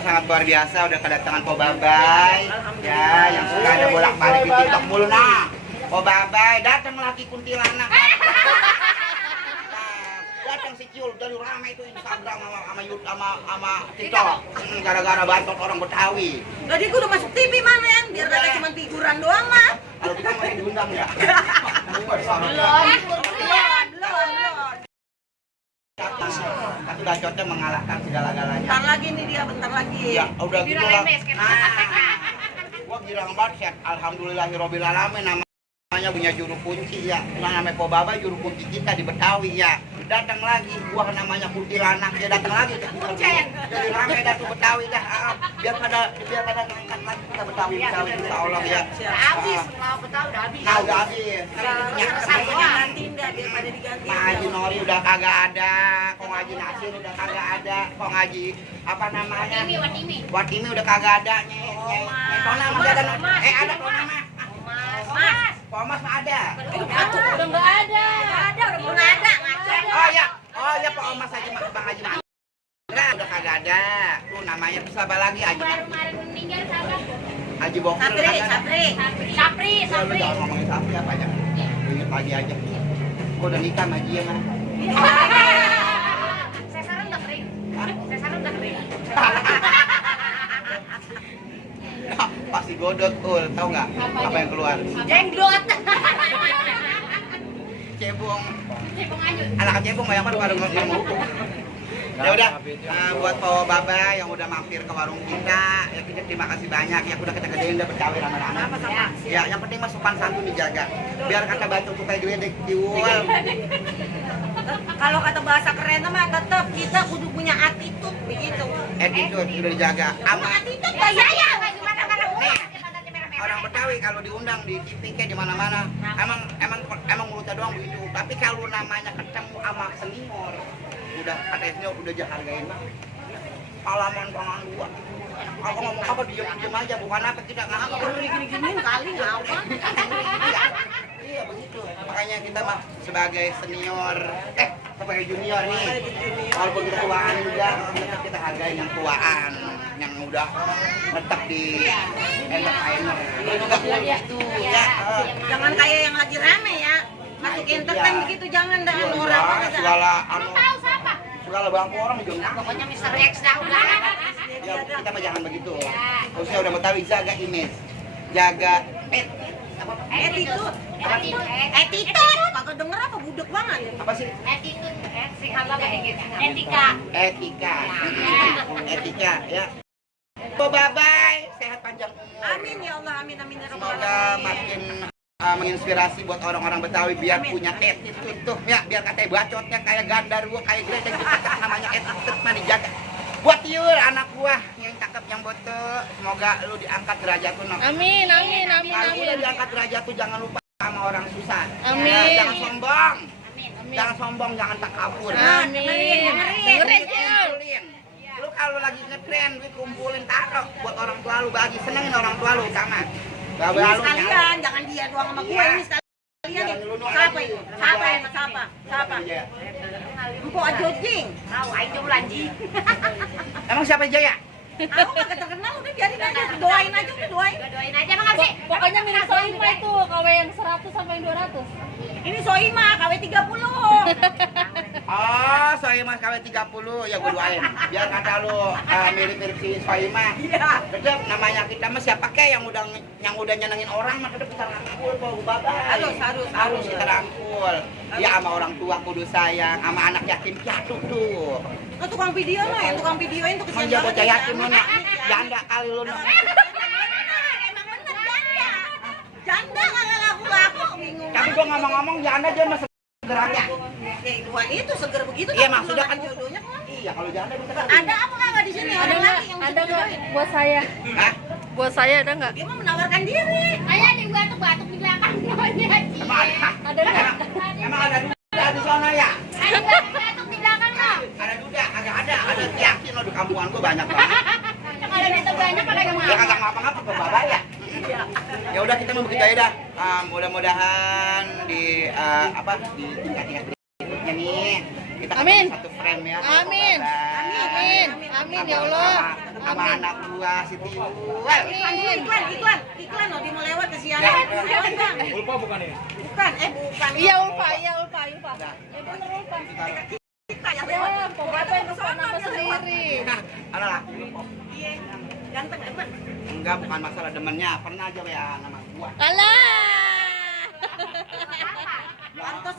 sangat luar biasa udah kedatangan Po Babay. Ya, yang suka ada bolak-balik di TikTok mulu nah. Po Babay datang lagi kuntilanak. Datang si Ciul dari ramai itu Instagram sama TikTok. Gara-gara bantot orang Betawi. Tadi gua udah masuk TV mana yang biar kata cuma figuran doang mah. Kalau kita mau diundang ya. Belum. Tapi bacotnya mengalahkan segala-galanya. Bentar lagi nih dia, bentar lagi. Ya, udah gitu lah. Gua girang banget, alhamdulillahirabbil alamin namanya punya juru kunci ya. Namanya Po Babay juru kunci kita di Betawi ya. Datang lagi, gua namanya kuntilanak dia datang lagi. Jadi ramai dah tuh Betawi dah. Biar pada ngangkat lagi kita Betawi insyaallah ya. Habis, mau Betawi udah habis. Nah, udah habis. Satunya gantiin dah daripada diganti. Pak Haji Nori udah kagak ada, Kong Haji Nasir udah kagak ada, Kong Haji apa namanya? Watimi udah kagak ada. Tona masih ada. Ada Tona mah. Mas, Pomas mah ada. udah enggak ada. Udah mulai ada, ngaco. Oh ya Pak Omas aja Bang Haji Mas. Enggak, udah kagak ada. Tuh namanya bisa apa lagi Haji? Kemarin meninggal siapa? Haji Bokir. Sapri. Lu jangan ngomongin Sapri apa aja. Ingat lagi aja. Gua udah nikah sama dia mah. Sesaran udah kering. Sesaran udah kering. Pasti godot ul, tahu nggak apa yang keluar? Jenggot. Cebong. Cebong aja. Anak cebong banyak banget warung ngomong. Ya udah, buat Po Babay yang udah mampir ke warung kita, ya kita terima kasih banyak ya udah kita gedein udah Betawi rame-rame. Ya, yang penting mah sopan santun dijaga. Biar kata bacot tuh kayak geledek diual. Kalau kata bahasa keren mah tetap kita kudu punya attitude begitu. Attitude udah dijaga. Aman. Attitude bahaya. Orang Betawi kalau diundang di TV kayak di mana-mana, emang mulutnya doang begitu. Tapi kalau namanya ketemu sama senior, udah katanya udah dihargain bang. Palaman tangan gua. Aku ngomong apa diem aja, bukan apa kita nggak apa. Gini-gini kali ngapa? Iya begitu. Makanya kita mah sebagai senior, sebagai junior nih. Walaupun kita tuaan juga, kita hargai yang tuaan, yang udah tetap di entertainer. Gitu ya. Jangan kayak yang lagi rame ya. Masuk entertain begitu jangan dah orang segala Tahu siapa? segala bangku orang juga. Pokoknya Mr. X dah udah. Ya, kita mah jangan begitu. Khususnya udah Betawi jaga image, jaga attitude. Kagak denger apa budek banget. apa sih? Attitude, si hamba kayak gitu. Etika. Etika ya. Po Babay, sehat panjang umur. Amin ya Allah, amin ya rabbal Semoga alamin. makin menginspirasi buat orang-orang Betawi biar punya attitude tuh ya, biar katanya bacotnya kayak gandarwo, kayak geledek gitu, namanya attitude mah dijaga. Buat Yur, anak gua yang cakep yang boto, semoga lu diangkat derajat lu. Amin. Kalau udah diangkat derajat tuh jangan lupa sama orang susah. Amin. Ya, jangan sombong. Jangan sombong, jangan takabur. Amin. Dengerin, Kumpulin. Lu kalau lagi ngetren, lu kumpulin taruh buat orang tua lu, bagi senengin orang tua lu sama. Ini sekalian, jangan dia doang sama gue, ini sekalian nih. Siapa itu? Siapa? Empok Ajojing. Tahu aja lanji. Emang siapa Jaya? Aku kagak terkenal, udah biarin aja, doain aja, Doain aja Bang Arsi. Pokoknya mirip Soima itu, KW yang 100 sampai yang 200. Ini Soima, KW 30. Oh, Soima KW 30, ya gue doain. Biar kata lu mirip-mirip si Soima. Iya. Tetep namanya kita mah siapa kek yang udah nyenengin orang mah tetep kita rangkul Po Babay. Harus kita rangkul. Ya sama orang tua kudu sayang, sama anak yatim piatu tuh. Nah, tukang video no, yang tukang videoin tuh Emang kesian dia banget. bocah yatim lu nak. Janda kali lu nak. Emang bener janda. Janda kagak laku-laku, bingung. Tapi gua ngomong-ngomong janda dia mah seger aja. Dua itu seger begitu. Iya tapi maksudnya kan belum ada jodohnya kan. Iya kalau janda bisa kan. Ada apa kagak di sini? Ada Orang nggak? lagi yang Ada nggak jodohin. buat saya? Hah? Buat saya ada nggak? Dia mah menawarkan diri. Kayak di batuk-batuk di belakang doanya. Emang ada? Ada nggak? Emang ada duda di sana ya? Ada batuk di belakang loh. Ada duda, agak ada yakin lo di kampungan gua banyak banget. Kalau ada banyak kalau ada Ya kagak ngapa-ngapa ke Babay ya. Ya udah kita mau begitu aja dah. Mudah-mudahan di di tingkat-tingkat berikutnya nih kita Amin. satu frame ya. Amin. Babay. Amin. Amin ya Allah. Sama anak gua si Tio. Iklan loh, dia mau lewat kesiangan. Lewat bang. Ulfa bukan ya? Bukan. Iya Ulfa. Ya bener Ulfa. Kita yang Ya, lewat. kok bapak yang kesana nama sendiri. Ada laki lu kok. Iya. Ganteng emang. Enggak, bukan masalah demennya. Pernah aja ya nama gua. Alah. Pantes